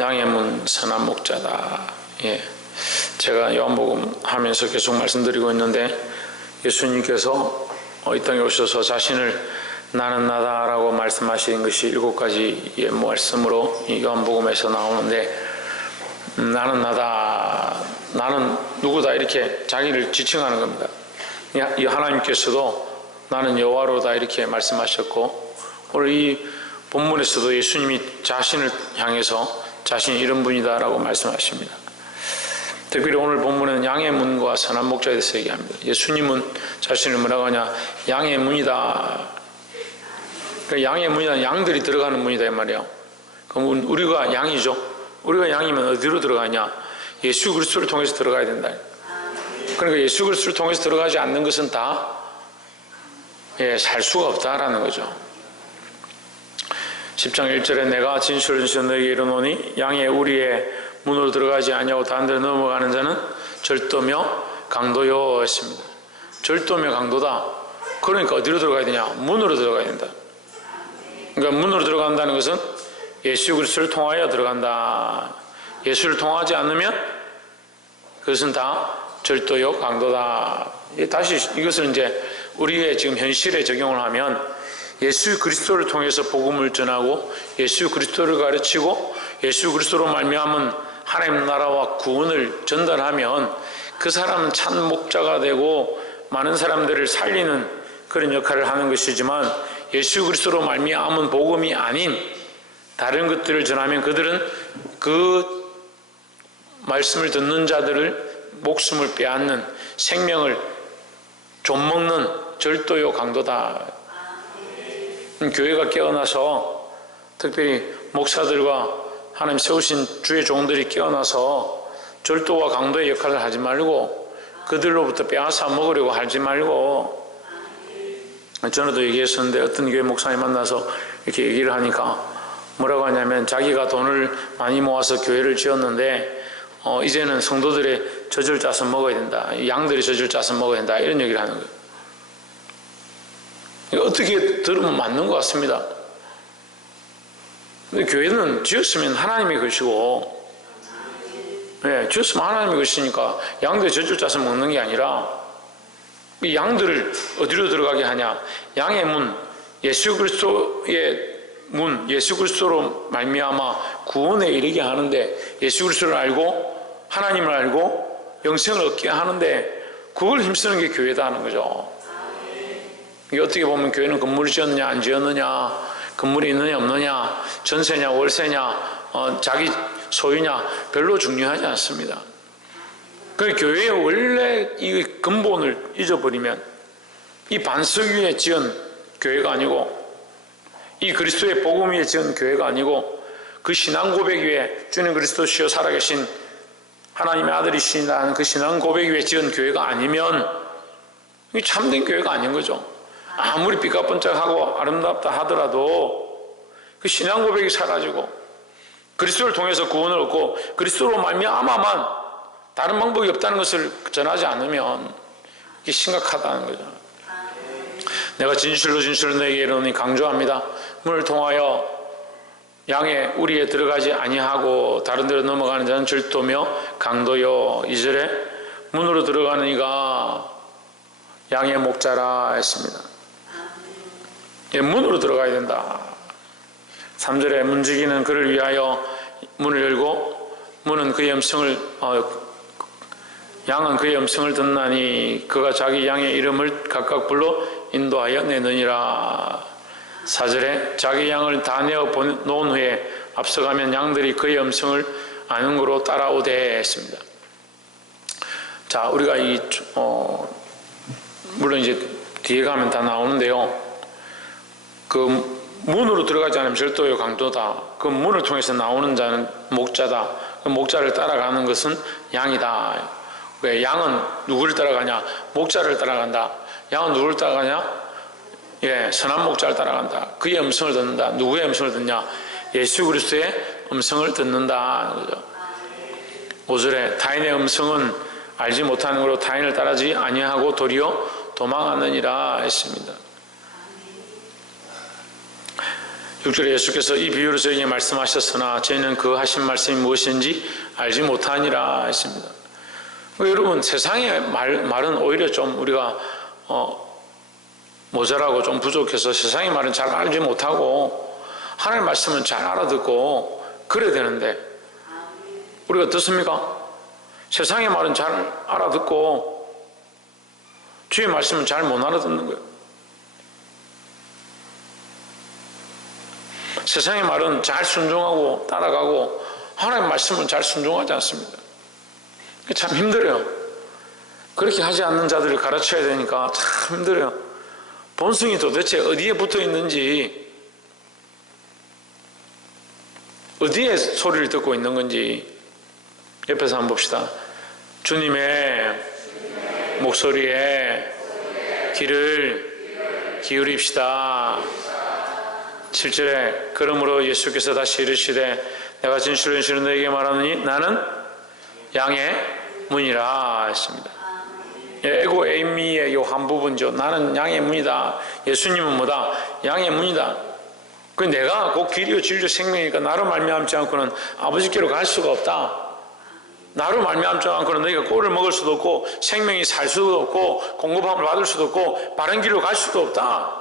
양의 문 선한 목자다. 예, 제가 요한복음 하면서 계속 말씀드리고 있는데, 예수님께서 이 땅에 오셔서 자신을 나는 나다라고 말씀하신 것이 7가지의 말씀으로 이 요한복음에서 나오는데, 나는 나다, 나는 누구다, 이렇게 자기를 지칭하는 겁니다. 이 하나님께서도 나는 여호와로다 이렇게 말씀하셨고, 오늘 이 본문에서도 예수님이 자신을 향해서 자신이 이런 분이다 라고 말씀하십니다. 특별히 오늘 본문은 양의 문과 선한 목자에 대해서 얘기합니다. 예수님은 자신을 뭐라고 하냐, 양의 문이다. 양의 문이란 양들이 들어가는 문이다 이 말이에요. 그럼 우리가 양이죠. 우리가 양이면 어디로 들어가냐, 예수 그리스도를 통해서 들어가야 된다. 그러니까 예수 그리스도를 통해서 들어가지 않는 것은 다 살 수가 없다라는 거죠. 10장 1절에 내가 진실로 너에게 이르노니 양의 우리의 문으로 들어가지 아니하고 다른 데로 넘어가는 자는 절도며 강도요 했습니다. 절도며 강도다. 그러니까 어디로 들어가야 되냐, 문으로 들어가야 된다. 그러니까 문으로 들어간다는 것은 예수 그리스도를 통하여 들어간다. 예수를 통하지 않으면 그것은 다 절도요 강도다. 다시 이것을 이제 우리의 지금 현실에 적용을 하면, 예수 그리스도를 통해서 복음을 전하고 예수 그리스도를 가르치고 예수 그리스도로 말미암은 하나님 나라와 구원을 전달하면 그 사람은 참 목자가 되고 많은 사람들을 살리는 그런 역할을 하는 것이지만, 예수 그리스도로 말미암은 복음이 아닌 다른 것들을 전하면 그들은 그 말씀을 듣는 자들을 목숨을 빼앗는, 생명을 좀먹는 절도요 강도다. 교회가 깨어나서, 특별히 목사들과 하나님 세우신 주의 종들이 깨어나서 절도와 강도의 역할을 하지 말고 그들로부터 빼앗아 먹으려고 하지 말고, 전에도 얘기했었는데 어떤 교회 목사님 만나서 이렇게 얘기를 하니까 뭐라고 하냐면, 자기가 돈을 많이 모아서 교회를 지었는데 이제는 성도들의 젖을 짜서 먹어야 된다, 양들이 젖을 짜서 먹어야 된다, 이런 얘기를 하는 거예요. 어떻게 들으면 맞는 것 같습니다. 근데 교회는 지었으면 하나님의 것이고, 지었으면 하나님의 것이니까 양들이 젖을 짜서 먹는 게 아니라, 이 양들을 어디로 들어가게 하냐, 양의 문, 예수 그리스도의 문, 예수 그리스도로 말미암아 구원에 이르게 하는데, 예수 그리스도를 알고 하나님을 알고 영생을 얻게 하는데 그걸 힘쓰는 게 교회다 하는 거죠. 이게 어떻게 보면 교회는 건물을 지었느냐 안 지었느냐, 건물이 있느냐 없느냐, 전세냐 월세냐, 자기 소유냐 별로 중요하지 않습니다. 그 교회의 원래 이 근본을 잊어버리면 이 반석 위에 지은 교회가 아니고, 이 그리스도의 복음 위에 지은 교회가 아니고, 그 신앙 고백 위에 주님 그리스도시여 살아계신 하나님의 아들이시라는 그 신앙 고백 위에 지은 교회가 아니면 이게 참된 교회가 아닌 거죠. 아무리 삐까뻔쩍하고 아름답다 하더라도 그 신앙 고백이 사라지고 그리스도를 통해서 구원을 얻고 그리스도로 말미암아만 다른 방법이 없다는 것을 전하지 않으면 이게 심각하다는 거죠. 내가 진실로 너에게 이르노니, 강조합니다. 문을 통하여 양의 우리에 들어가지 아니하고 다른 데로 넘어가는 자는 절도며 강도요. 2절에 문으로 들어가는 이가 양의 목자라 했습니다. 문으로 들어가야 된다. 3절에 문지기는 그를 위하여 문을 열고 문은 그의 음성을 양은 그의 음성을 듣나니 그가 자기 양의 이름을 각각 불러 인도하여 내느니라. 4절에 자기 양을 다 내어 놓은 후에 앞서가면 양들이 그의 음성을 아는 거로 따라오되 했습니다. 자, 우리가 물론 이제 뒤에 가면 다 나오는데요. 그 문으로 들어가지 않으면 절도요 강도다. 그 문을 통해서 나오는 자는 목자다. 그 목자를 따라가는 것은 양이다. 왜? 양은 누구를 따라가냐? 목자를 따라간다. 양은 누구를 따라가냐? 선한 목자를 따라간다. 그의 음성을 듣는다. 누구의 음성을 듣냐? 예수 그리스도의 음성을 듣는다. 그죠? 5절에 타인의 음성은 알지 못하는 것으로 타인을 따르지 아니하고 도리어 도망하느니라 했습니다. 6절에 예수께서 이 비유로 저에게 말씀하셨으나 저희는 그 하신 말씀이 무엇인지 알지 못하니라 했습니다. 여러분, 세상의 말은 오히려 좀 우리가 모자라고 좀 부족해서 세상의 말은 잘 알지 못하고 하나님의 말씀은 잘 알아듣고 그래야 되는데 우리가 어떻습니까? 세상의 말은 잘 알아듣고 주의 말씀은 잘 못 알아듣는 거예요. 세상의 말은 잘 순종하고 따라가고 하나님의 말씀은 잘 순종하지 않습니다. 참 힘들어요. 그렇게 하지 않는 자들을 가르쳐야 되니까 참 힘들어요. 본성이 도대체 어디에 붙어 있는지, 어디에 소리를 듣고 있는 건지 옆에서 한번 봅시다. 주님의 목소리에 귀를 기울입시다. 7절에 그러므로 예수께서 다시 이르시되 내가 진실로 진실로 너에게 말하노니 나는 양의 문이라 했습니다. 에고 에이미의 요 한 부분죠. 나는 양의 문이다. 예수님은 뭐다? 양의 문이다. 그 내가 곧 길이요 진리요 생명이니까 나로 말미암지 않고는 아버지께로 갈 수가 없다. 나로 말미암지 않고는 너희가 꼴을 먹을 수도 없고 생명이 살 수도 없고 공급함을 받을 수도 없고 바른 길로 갈 수도 없다.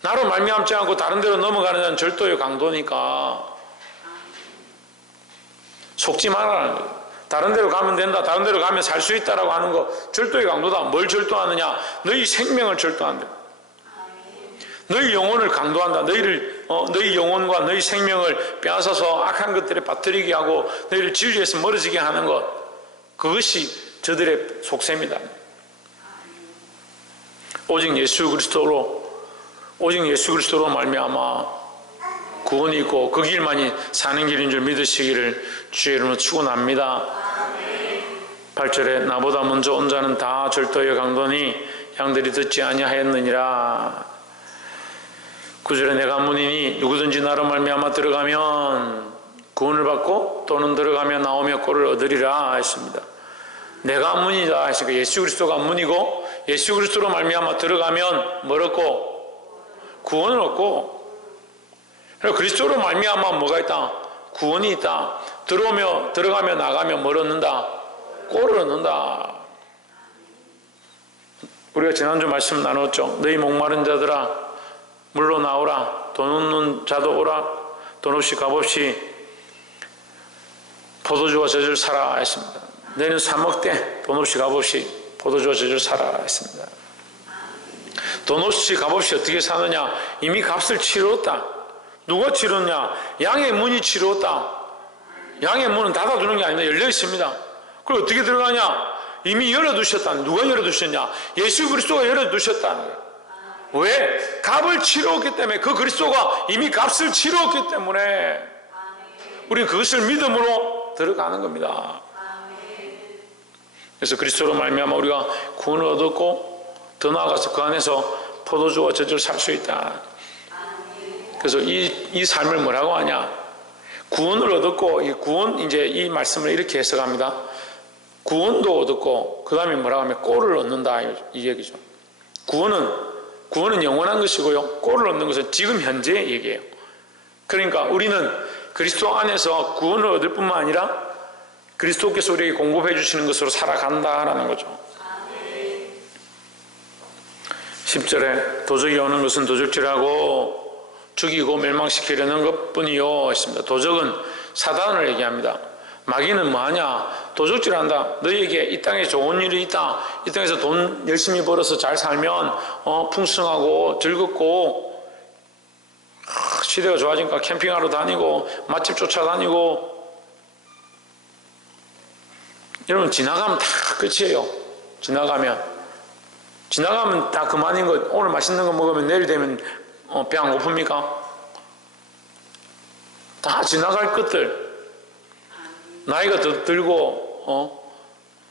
나로 말미암지 않고 다른 데로 넘어가는 자는 절도의 강도니까 속지 말라는 거예요. 다른 데로 가면 된다. 다른 데로 가면 살 수 있다라고 하는 거 절도의 강도다. 뭘 절도하느냐? 너희 생명을 절도한다. 너희 영혼을 강도한다. 너희 영혼과 너희 생명을 빼앗아서 악한 것들에 빠뜨리게 하고 너희를 진리에서 멀어지게 하는 것, 그것이 저들의 속셈이다. 오직 예수 그리스도로 말미암아 구원이 있고 그 길만이 사는 길인 줄 믿으시기를 주의 이름으로 축원합니다. 8절에 나보다 먼저 온 자는 다 절도의 강도니 양들이 듣지 아니하였느니라. 9절에 내가 문이니 누구든지 나로 말미암아 들어가면 구원을 받고 또는 들어가며 나오며 꼴을 얻으리라 했습니다. 내가 문이다 했으니까 예수 그리스도가 문이고 예수 그리스도로 말미암아 들어가면 뭘 얻고? 구원을 얻고, 그리스도로 말미암아 뭐가 있다? 구원이 있다. 들어가며 나가며 뭘 얻는다? 꼴을 얻는다. 우리가 지난주 말씀 나눴죠. 너희 목마른 자들아 물로 나오라. 돈 없는 자도 오라. 돈 없이 값 없이 포도주와 젖을 사라 했습니다. 너희는 사 먹되 돈 없이 값 없이 포도주와 젖을 사라 했습니다. 돈 없이 값 없이 어떻게 사느냐? 이미 값을 치렀다. 누가 치렀냐? 양의 문이 치렀다. 양의 문은 닫아두는 게 아니라 열려 있습니다. 그럼 어떻게 들어가냐? 이미 열어두셨다. 누가 열어두셨냐? 예수 그리스도가 열어두셨다는 거예요. 왜? 값을 치렀기 때문에, 그 그리스도가 이미 값을 치렀기 때문에 우리는 그것을 믿음으로 들어가는 겁니다. 그래서 그리스도로 말미암아 우리가 구원을 얻었고 더 나아가서 그 안에서 포도주와 젖을 살 수 있다. 그래서 이 삶을 뭐라고 하냐? 구원을 얻었고, 이제 이 말씀을 이렇게 해석합니다. 구원도 얻었고, 그 다음에 뭐라고 하면 꼴을 얻는다. 이 얘기죠. 구원은 영원한 것이고요. 꼴을 얻는 것은 지금 현재의 얘기예요. 그러니까 우리는 그리스도 안에서 구원을 얻을 뿐만 아니라 그리스도께서 우리에게 공급해 주시는 것으로 살아간다라는 거죠. 10절에 도적이 오는 것은 도적질하고 죽이고 멸망시키려는 것뿐이요 했습니다. 도적은 사단을 얘기합니다. 마귀는 뭐하냐? 도적질한다. 너희에게 이 땅에 좋은 일이 있다. 이 땅에서 돈 열심히 벌어서 잘 살면 풍성하고 즐겁고 시대가 좋아지니까 캠핑하러 다니고 맛집 쫓아다니고, 여러분 지나가면 다 끝이에요. 지나가면 다 그만인 거. 오늘 맛있는 거 먹으면 내일 되면 배 안 고픕니까? 다 지나갈 것들. 나이가 더 들고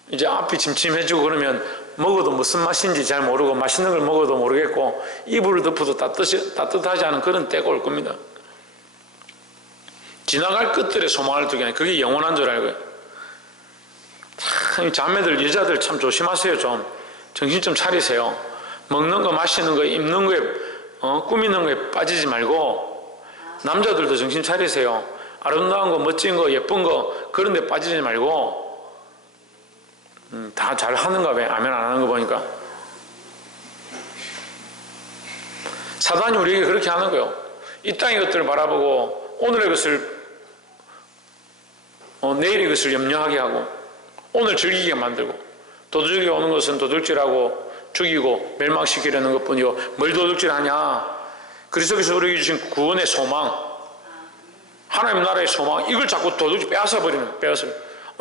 이제 앞이 침침해지고 그러면 먹어도 무슨 맛인지 잘 모르고 맛있는 걸 먹어도 모르겠고 이불을 덮어도 따뜻하지 않은 그런 때가 올 겁니다. 지나갈 것들에 소망을 두게 하는, 그게 영원한 줄 알고요. 참 자매들 여자들 참 조심하세요. 좀 정신 좀 차리세요. 먹는 거 마시는 거 입는 거에 꾸미는 거에 빠지지 말고 남자들도 정신 차리세요. 아름다운 거, 멋진 거, 예쁜 거 그런 데 빠지지 말고 다 잘하는가 봐. 아멘 안 하는 거 보니까. 사단이 우리에게 그렇게 하는 거예요. 이 땅의 것들을 바라보고 오늘의 것을 내일의 것을 염려하게 하고 오늘 즐기게 만들고 도둑이 오는 것은 도둑질하고 죽이고 멸망시키려는 것뿐이요 뭘 도둑질하냐. 그리스도께서 우리에게 주신 구원의 소망, 하나님 나라의 소망, 이걸 자꾸 도둑질 빼앗아버리는.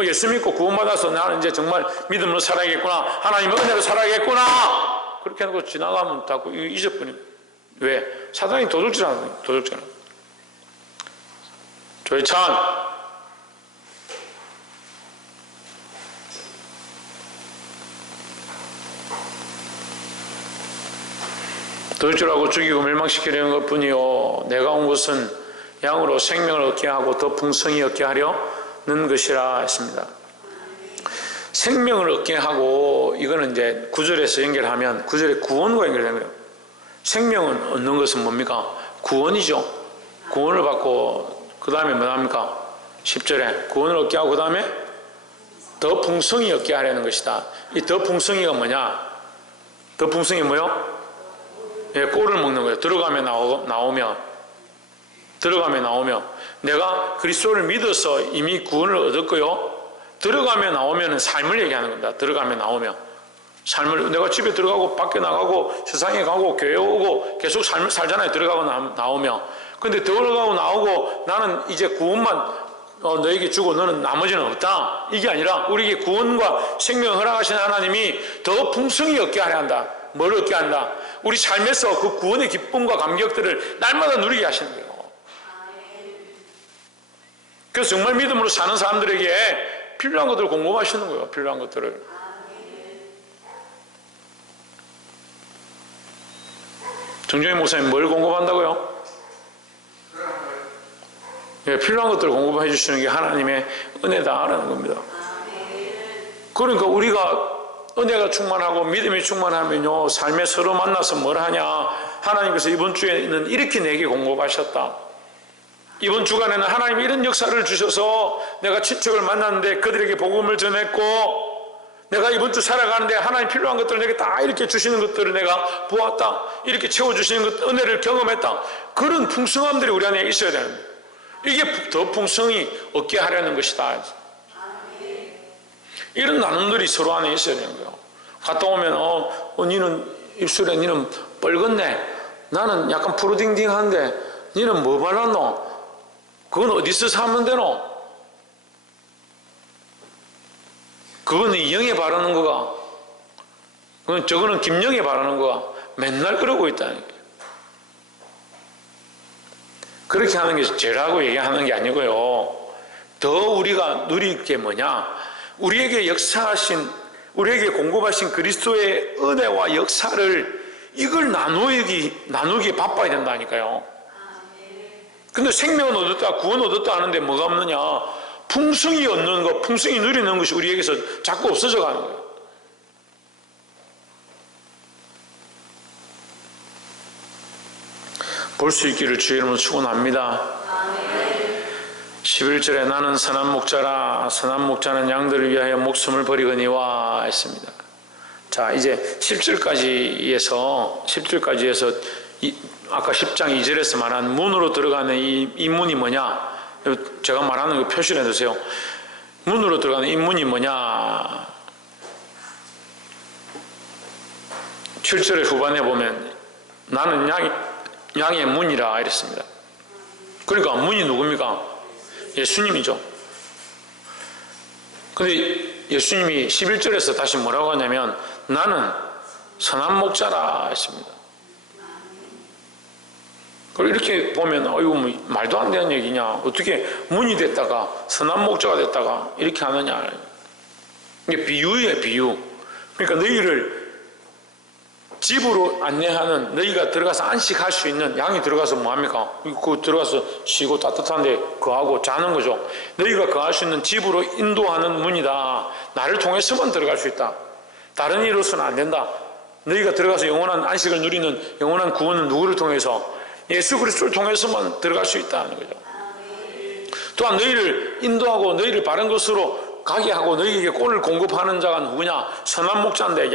예수 믿고 구원받아서 나는 이제 정말 믿음으로 살아야겠구나, 하나님의 은혜로 살아야겠구나, 그렇게 하고 지나가면 자꾸 잊어버리는. 왜? 사단이 도둑질하는 거예요. 도둑질하는. 조회찬 도둑질하고 죽이고 멸망시키려는 것뿐이요 내가 온 것은 양으로 생명을 얻게 하고 더 풍성히 얻게 하려는 것이라 했습니다. 생명을 얻게 하고, 이거는 이제 9절에서 연결하면 9절에 구원과 연결되는 거예요. 생명을 얻는 것은 뭡니까? 구원이죠. 구원을 받고 그 다음에 뭐합니까? 10절에 구원을 얻게 하고 그 다음에 더 풍성히 얻게 하려는 것이다. 이 더 풍성히가 뭐냐? 더 풍성히 뭐요? 꼴을 먹는 거예요. 들어가면 나오면 내가 그리스도를 믿어서 이미 구원을 얻었고요. 들어가면 나오면 삶을 얘기하는 겁니다. 들어가면 나오면 삶을, 내가 집에 들어가고 밖에 나가고 세상에 가고 교회 오고 계속 삶을 살잖아요. 들어가고 나오면. 근데 들어가고 나오고 나는 이제 구원만 너에게 주고 너는 나머지는 없다, 이게 아니라 우리에게 구원과 생명을 허락하신 하나님이 더 풍성히 얻게 하려 한다. 뭘 얻게 한다? 우리 삶에서 그 구원의 기쁨과 감격들을 날마다 누리게 하시는 거예요. 그래서 정말 믿음으로 사는 사람들에게 필요한 것들을 공급하시는 거예요. 필요한 것들을. 정정희 목사님 뭘 공급한다고요? 필요한 것들을 공급해 주시는 게 하나님의 은혜다라는 겁니다. 그러니까 우리가 은혜가 충만하고 믿음이 충만하면요 삶에 서로 만나서 뭘 하냐, 하나님께서 이번 주에는 이렇게 내게 공급하셨다, 이번 주간에는 하나님이 이런 역사를 주셔서 내가 친척을 만났는데 그들에게 복음을 전했고, 내가 이번 주 살아가는데 하나님 필요한 것들을 내게 다 이렇게 주시는 것들을 내가 보았다, 이렇게 채워주시는 것, 은혜를 경험했다. 그런 풍성함들이 우리 안에 있어야 되는 거예요. 이게 더 풍성히 얻게 하려는 것이다. 이런 나눔들이 서로 안에 있어야 되는 거예요. 갔다 오면 니는 입술에 니는 뻘겋네, 나는 약간 푸르딩딩한데 니는 뭐 발랐노? 그건 어디서 사면 되노? 그거는 이영에 바르는 거가, 저거는 김영에 바르는 거가 맨날 그러고 있다는 거예요. 그렇게 하는 게 죄라고 얘기하는 게 아니고요. 더 우리가 누릴 게 뭐냐? 우리에게 역사하신, 우리에게 공급하신 그리스도의 은혜와 역사를 이걸 나누기 바빠야 된다니까요. 근데 생명은 얻었다, 구원 얻었다 하는데 뭐가 없느냐? 풍성히 얻는 것, 풍성히 누리는 것이 우리에게서 자꾸 없어져 가는 거예요. 볼 수 있기를 주의 이름으로 축원합니다. 11절에 나는 선한 목자라, 선한 목자는 양들을 위하여 목숨을 버리거니와 했습니다. 자, 이제 10절까지 해서 아까 10장 2절에서 말한 문으로 들어가는 이 문이 뭐냐? 제가 말하는 거 표시를 해주세요. 문으로 들어가는 이 문이 뭐냐? 7절의 후반에 보면 나는 양의 문이라 이랬습니다. 그러니까 문이 누굽니까? 예수님이죠. 근데 예수님이 11절에서 다시 뭐라고 하냐면 나는 선한 목자라 했습니다. 그리고 이렇게 보면 이거 말도 안 되는 얘기냐, 어떻게 문이 됐다가 선한 목자가 됐다가 이렇게 하느냐. 이게 비유예요, 비유. 그러니까 너희를 집으로 안내하는, 너희가 들어가서 안식할 수 있는, 양이 들어가서 뭐합니까? 그 들어가서 쉬고 따뜻한데 거하고 자는 거죠. 너희가 거할 수 있는 집으로 인도하는 문이다. 나를 통해서만 들어갈 수 있다. 다른 이로서는 안 된다. 너희가 들어가서 영원한 안식을 누리는 영원한 구원은 누구를 통해서? 예수 그리스도를 통해서만 들어갈 수 있다는 거죠. 또한 너희를 인도하고 너희를 바른 것으로 가게 하고 너희에게 꼴을 공급하는 자가 누구냐? 선한 목자인데,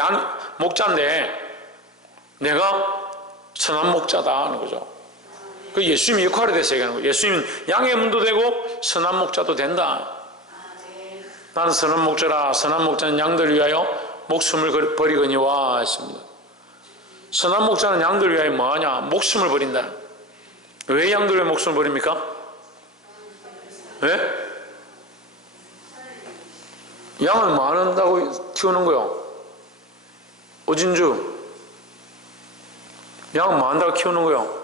목자인데 내가 선한 목자다 하는 거죠. 그 예수님의 역할에 대해서 얘기하는 거예요. 예수님은 양의 문도 되고 선한 목자도 된다. 나는 선한 목자라. 선한 목자는 양들을 위하여 목숨을 버리거니와 했습니다. 선한 목자는 양들을 위하여 뭐하냐? 목숨을 버린다. 왜 양들을 위해 목숨을 버립니까? 왜? 양을 뭐 한다고 키우는 거요? 오진주 양을 뭐 한다고 키우는 거요?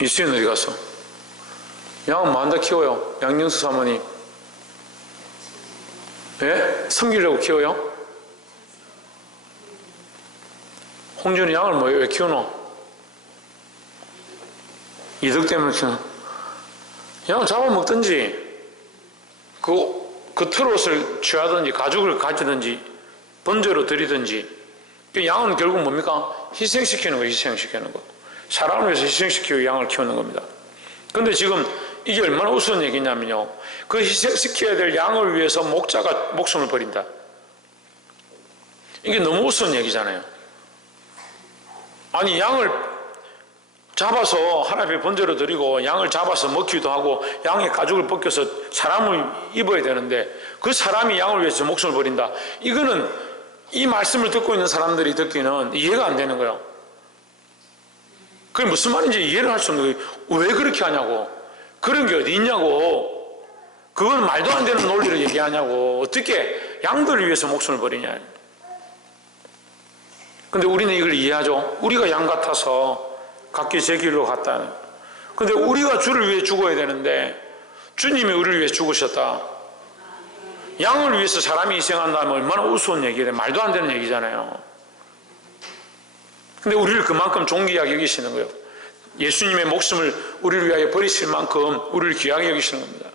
이수연 어디 갔어? 양은 뭐 한다 키워요? 양영수 사모님. 예? 섬기려고 키워요? 홍준이 양을 뭐 왜 키우노? 이득 때문에 키우노? 양을 잡아먹든지 그 털옷을 취하든지 가죽을 가지든지 번제로 드리든지. 양은 결국 뭡니까? 희생시키는 거예요. 희생시키는 거. 사람을 위해서 희생시키고 양을 키우는 겁니다. 근데 지금 이게 얼마나 우스운 얘기냐면요, 그 희생시켜야 될 양을 위해서 목자가 목숨을 버린다. 이게 너무 우스운 얘기잖아요. 아니, 양을 잡아서 하나님의 번제로 드리고 양을 잡아서 먹기도 하고 양의 가죽을 벗겨서 사람을 입어야 되는데 그 사람이 양을 위해서 목숨을 버린다. 이거는 이 말씀을 듣고 있는 사람들이 듣기는 이해가 안 되는 거예요. 그게 무슨 말인지 이해를 할 수 없는 거예요. 왜 그렇게 하냐고. 그런 게 어디 있냐고. 그건 말도 안 되는 논리를 얘기하냐고. 어떻게 양들을 위해서 목숨을 버리냐. 근데 우리는 이걸 이해하죠. 우리가 양 같아서 각기 제 길로 갔다. 근데 우리가 주를 위해 죽어야 되는데 주님이 우리를 위해 죽으셨다. 양을 위해서 사람이 희생한다면 얼마나 우스운 얘기래. 말도 안 되는 얘기잖아요. 근데 우리를 그만큼 존귀하게 여기시는 거예요. 예수님의 목숨을 우리를 위하여 버리실 만큼 우리를 귀하게 여기시는 겁니다.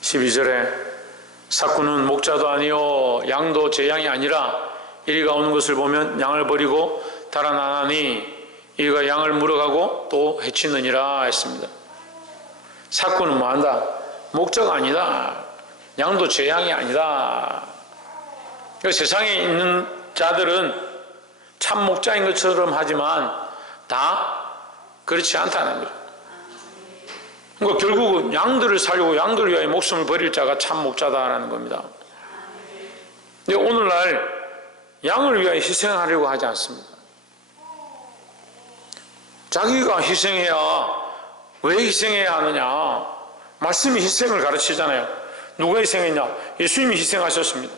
12절에 삭구는 목자도 아니요 양도 제 양이 아니라 이리가 오는 것을 보면 양을 버리고 달아나나니 이가 양을 물어가고 또 해치느니라 했습니다. 삭구는 뭐한다? 목자가 아니다. 양도 제 양이 아니다. 세상에 있는 자들은 참 목자인 것처럼 하지만 다 그렇지 않다는 거죠. 그러니까 결국은 양들을 살리고 양들을 위하여 목숨을 버릴 자가 참 목자다라는 겁니다. 근데 오늘날 양을 위하여 희생하려고 하지 않습니다. 자기가 희생해야, 왜 희생해야 하느냐? 말씀이 희생을 가르치잖아요. 누가 희생했냐? 예수님이 희생하셨습니다.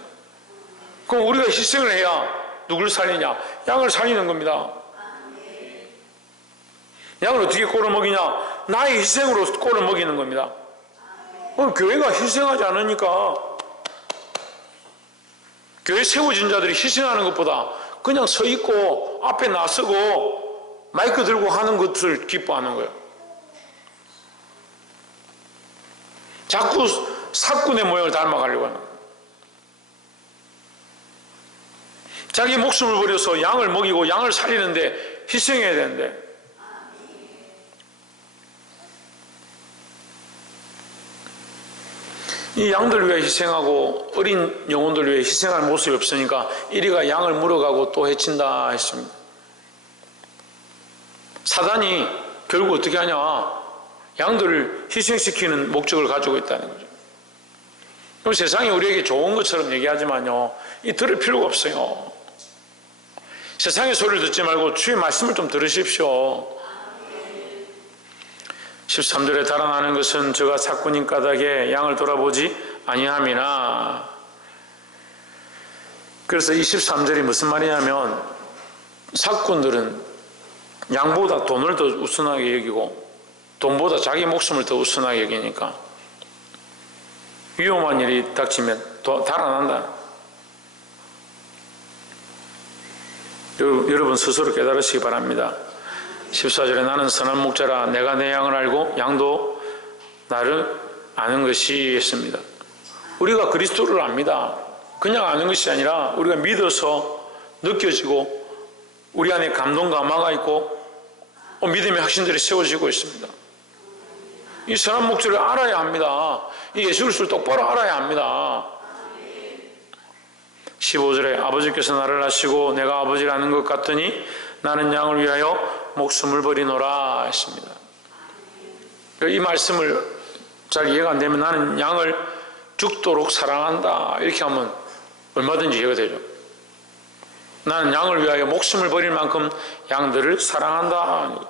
그럼 우리가 희생을 해야 누구를 살리냐? 양을 살리는 겁니다. 양을 어떻게 꼴을 먹이냐? 나의 희생으로 꼴을 먹이는 겁니다. 교회가 희생하지 않으니까, 교회 세워진 자들이 희생하는 것보다 그냥 서 있고 앞에 나서고 마이크 들고 하는 것을 기뻐하는 거예요. 자꾸 사꾼의 모양을 닮아가려고 하는 거예요. 자기 목숨을 버려서 양을 먹이고 양을 살리는데 희생해야 되는데, 이 양들 위해 희생하고 어린 영혼들 위해 희생할 모습이 없으니까 이리가 양을 물어가고 또 해친다 했습니다. 사단이 결국 어떻게 하냐? 양들을 희생시키는 목적을 가지고 있다는 거죠. 그럼 세상이 우리에게 좋은 것처럼 얘기하지만요, 이 들을 필요가 없어요. 세상의 소리를 듣지 말고 주의 말씀을 좀 들으십시오. 13절에 달아나는 것은 저가 삭군인 까닭에 양을 돌아보지 아니함이나. 그래서 이 13절이 무슨 말이냐면, 삭군들은 양보다 돈을 더 우선하게 여기고 돈보다 자기 목숨을 더 우선하게 여기니까 위험한 일이 닥치면 달아난다. 여러분 스스로 깨달으시기 바랍니다. 14절에 나는 선한 목자라 내가 내 양을 알고 양도 나를 아는 것이 했습니다. 우리가 그리스도를 압니다. 그냥 아는 것이 아니라 우리가 믿어서 느껴지고 우리 안에 감동 감화가 있고 믿음의 확신들이 세워지고 있습니다. 이 선한 목적을 알아야 합니다. 이 예수 그리스도를 똑바로 알아야 합니다. 15절에 아버지께서 나를 아시고 내가 아버지를 아는 것 같더니 나는 양을 위하여 목숨을 버리노라 했습니다. 이 말씀을 잘 이해가 안 되면 나는 양을 죽도록 사랑한다 이렇게 하면 얼마든지 이해가 되죠. 나는 양을 위하여 목숨을 버릴 만큼 양들을 사랑한다.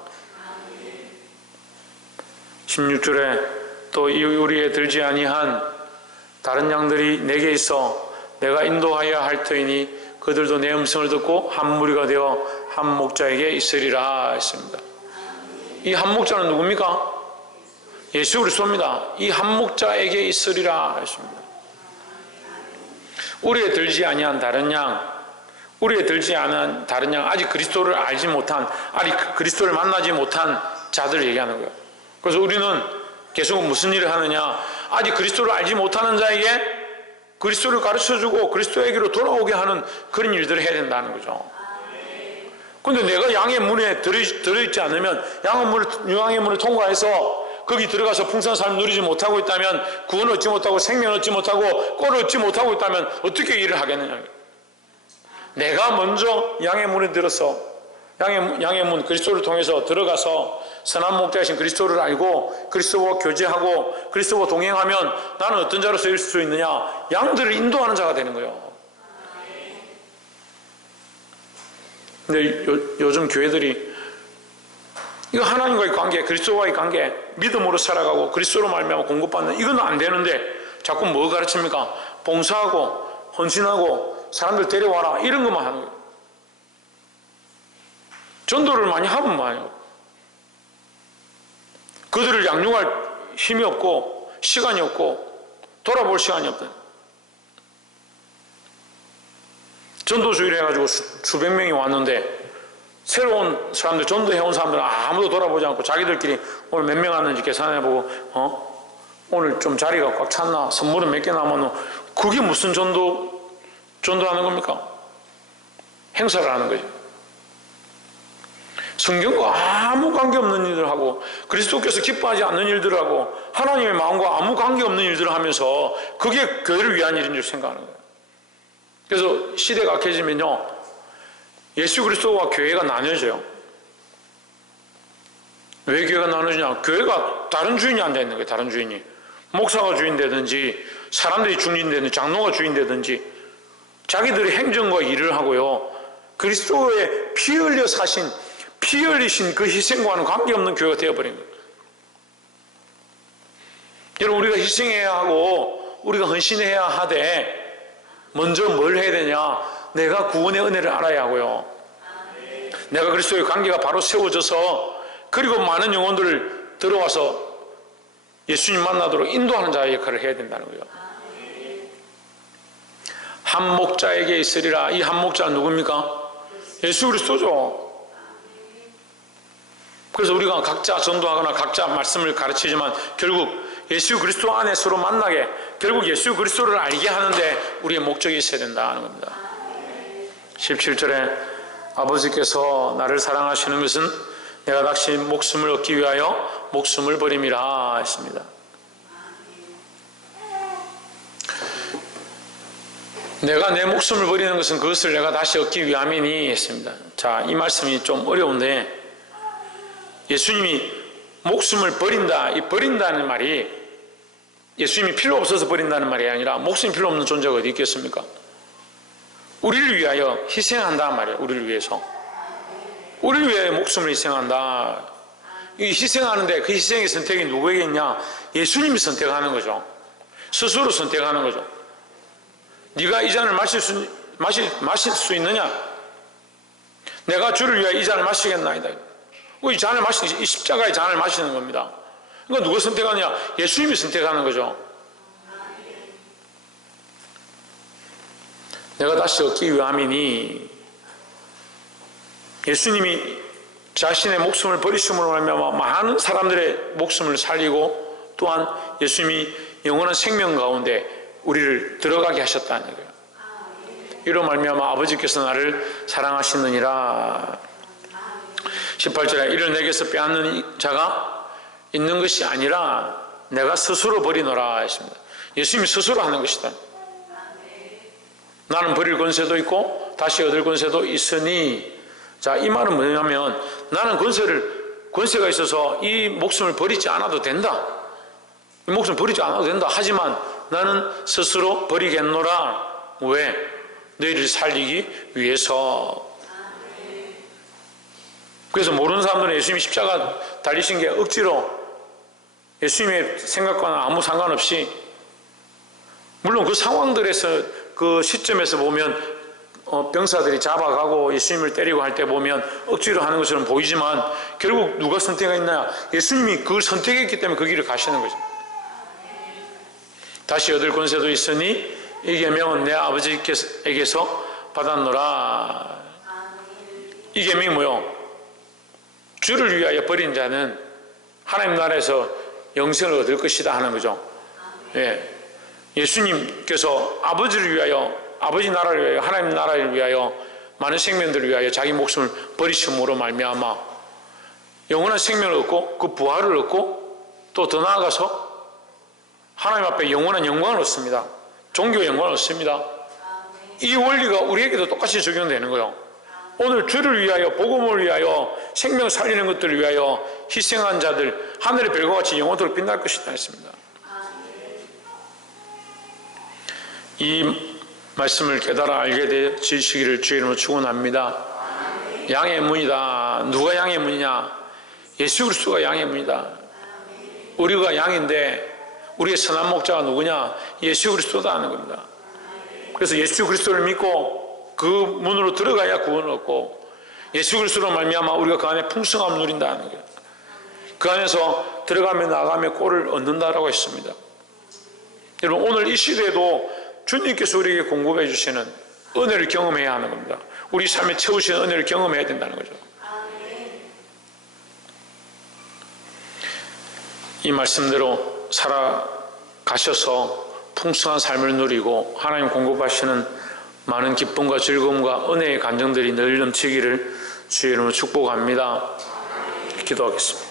16절에 또 우리에 들지 아니한 다른 양들이 내게 있어 내가 인도하여야 할 터이니 그들도 내 음성을 듣고 한 무리가 되어 한 목자에게 있으리라 했습니다. 이 한 목자는 누굽니까? 예수 그리스도입니다. 이 한 목자에게 있으리라 했습니다. 우리에 들지 아니한 다른 양, 우리에 들지 않은 다른 양, 아직 그리스도를 알지 못한, 아직 그리스도를 만나지 못한 자들 얘기하는 거예요. 그래서 우리는 계속 무슨 일을 하느냐? 아직 그리스도를 알지 못하는 자에게 그리스도를 가르쳐주고 그리스도에게로 돌아오게 하는 그런 일들을 해야 된다는 거죠. 근데 내가 양의 문에 들어있지 않으면, 양의 문을 통과해서 거기 들어가서 풍성한 삶을 누리지 못하고 있다면, 구원 얻지 못하고 생명 얻지 못하고 꼴을 얻지 못하고 있다면 어떻게 일을 하겠느냐. 내가 먼저 양의 문에 들어서 양의 문 그리스도를 통해서 들어가서 선한 목자이신 그리스도를 알고 그리스도와 교제하고 그리스도와 동행하면 나는 어떤 자로 쓰일 수 있느냐? 양들을 인도하는 자가 되는 거예요. 근데 요즘 교회들이 이거 하나님과의 관계, 그리스도와의 관계, 믿음으로 살아가고 그리스도로 말미암아 공급받는, 이건 안 되는데 자꾸 뭐 가르칩니까? 봉사하고 헌신하고 사람들 데려와라 이런 것만 하는 거예요. 전도를 많이 하면 많아요. 그들을 양육할 힘이 없고 시간이 없고 돌아볼 시간이 없다. 전도주의를 해가지고 수백 명이 왔는데 새로운 사람들, 전도해온 사람들은 아무도 돌아보지 않고 자기들끼리 오늘 몇 명 왔는지 계산해보고 오늘 좀 자리가 꽉 찼나, 선물은 몇 개 남았나, 그게 무슨 전도하는 겁니까? 행사를 하는 거죠. 성경과 아무 관계없는 일들을 하고 그리스도께서 기뻐하지 않는 일들을 하고 하나님의 마음과 아무 관계없는 일들을 하면서 그게 교회를 위한 일인 줄 생각하는 거예요. 그래서 시대가 악해지면요, 예수 그리스도와 교회가 나뉘어져요. 왜 교회가 나누냐? 교회가 다른 주인이 앉아 있는 거예요. 다른 주인이. 목사가 주인 되든지 사람들이 주인 되든지 장로가 주인 되든지 자기들의 행정과 일을 하고요, 그리스도의 피 흘려 사신, 피 흘리신 그 희생과는 관계없는 교회가 되어버린 거예요. 여러분, 우리가 희생해야 하고 우리가 헌신해야 하되 먼저 뭘 해야 되냐? 내가 구원의 은혜를 알아야 하고요, 내가 그리스도의 관계가 바로 세워져서 그리고 많은 영혼들을 들어와서 예수님 만나도록 인도하는 자의 역할을 해야 된다는 거예요. 한 목자에게 있으리라. 이 한 목자는 누굽니까? 예수 그리스도죠. 그래서 우리가 각자 전도하거나 각자 말씀을 가르치지만 결국 예수 그리스도 안에 서로 만나게, 결국 예수 그리스도를 알게 하는데 우리의 목적이 있어야 된다는 겁니다. 17절에 아버지께서 나를 사랑하시는 것은 내가 다시 목숨을 얻기 위하여 목숨을 버림이라 했습니다. 내가 내 목숨을 버리는 것은 그것을 내가 다시 얻기 위함이니 했습니다. 자, 이 말씀이 좀 어려운데, 예수님이 목숨을 버린다, 이 버린다는 말이 예수님이 필요 없어서 버린다는 말이 아니라 목숨이 필요 없는 존재가 어디 있겠습니까? 우리를 위하여 희생한다 말이에요. 우리를 위해서. 우리를 위해 목숨을 희생한다. 이 희생하는데 그 희생의 선택이 누구에게 있냐? 예수님이 선택하는 거죠. 스스로 선택하는 거죠. 네가 이 잔을 마실 수 있느냐? 내가 주를 위하여 이 잔을 마시겠나이다. 이 잔을 마시는, 이 십자가의 잔을 마시는 겁니다. 그러니까 누가 선택하느냐? 예수님이 선택하는 거죠. 내가 다시 얻기 위함이니, 예수님이 자신의 목숨을 버리심으로 말미암아 많은 사람들의 목숨을 살리고, 또한 예수님이 영원한 생명 가운데 우리를 들어가게 하셨다는 거예요. 이로 말미암아 아버지께서 나를 사랑하시느니라. 18절에 이를 내게서 빼앗는 자가 있는 것이 아니라 내가 스스로 버리노라 했습니다. 예수님이 스스로 하는 것이다. 나는 버릴 권세도 있고 다시 얻을 권세도 있으니, 자, 이 말은 뭐냐면 나는 권세가 있어서 이 목숨을 버리지 않아도 된다. 이 목숨을 버리지 않아도 된다. 하지만 나는 스스로 버리겠노라. 왜? 너희를 살리기 위해서. 그래서 모르는 사람들은 예수님이 십자가 달리신 게 억지로, 예수님의 생각과는 아무 상관없이, 물론 그 상황들에서 그 시점에서 보면 병사들이 잡아가고 예수님을 때리고 할 때 보면 억지로 하는 것처럼 보이지만 결국 누가 선택했냐? 예수님이 그걸 선택했기 때문에 그 길을 가시는 거죠. 다시 얻을 권세도 있으니 이 계명은 내 아버지께서 받았노라. 이 계명이 뭐요? 주를 위하여 버린 자는 하나님 나라에서 영생을 얻을 것이다 하는 거죠. 예. 예수님께서 아버지를 위하여, 아버지 나라를 위하여, 하나님 나라를 위하여, 많은 생명들을 위하여 자기 목숨을 버리심으로 말미암아 영원한 생명을 얻고 그 부활을 얻고 또 더 나아가서 하나님 앞에 영원한 영광을 얻습니다. 종교 영광을 얻습니다. 이 원리가 우리에게도 똑같이 적용되는 거예요. 오늘 주를 위하여, 복음을 위하여, 생명 살리는 것들을 위하여 희생한 자들 하늘의 별과 같이 영원토록 빛날 것이다 했습니다. 이 말씀을 깨달아 알게 되시기를 주의 이름으로 축원합니다. 양의 문이다. 누가 양의 문이냐? 예수 그리스도가 양의 문이다. 우리가 양인데 우리의 선한 목자가 누구냐? 예수 그리스도다 하는 겁니다. 그래서 예수 그리스도를 믿고 그 문으로 들어가야 구원을 얻고, 예수 그리스도로 말미암아 우리가 그 안에 풍성함을 누린다 하는 거예요. 그 안에서 들어가며 나가며 꼴을 얻는다라고 했습니다. 여러분, 오늘 이 시대에도 주님께서 우리에게 공급해 주시는 은혜를 경험해야 하는 겁니다. 우리 삶에 채우시는 은혜를 경험해야 된다는 거죠. 이 말씀대로 살아가셔서 풍성한 삶을 누리고 하나님 공급하시는 많은 기쁨과 즐거움과 은혜의 감정들이 늘 넘치기를 주의 이름으로 축복합니다. 기도하겠습니다.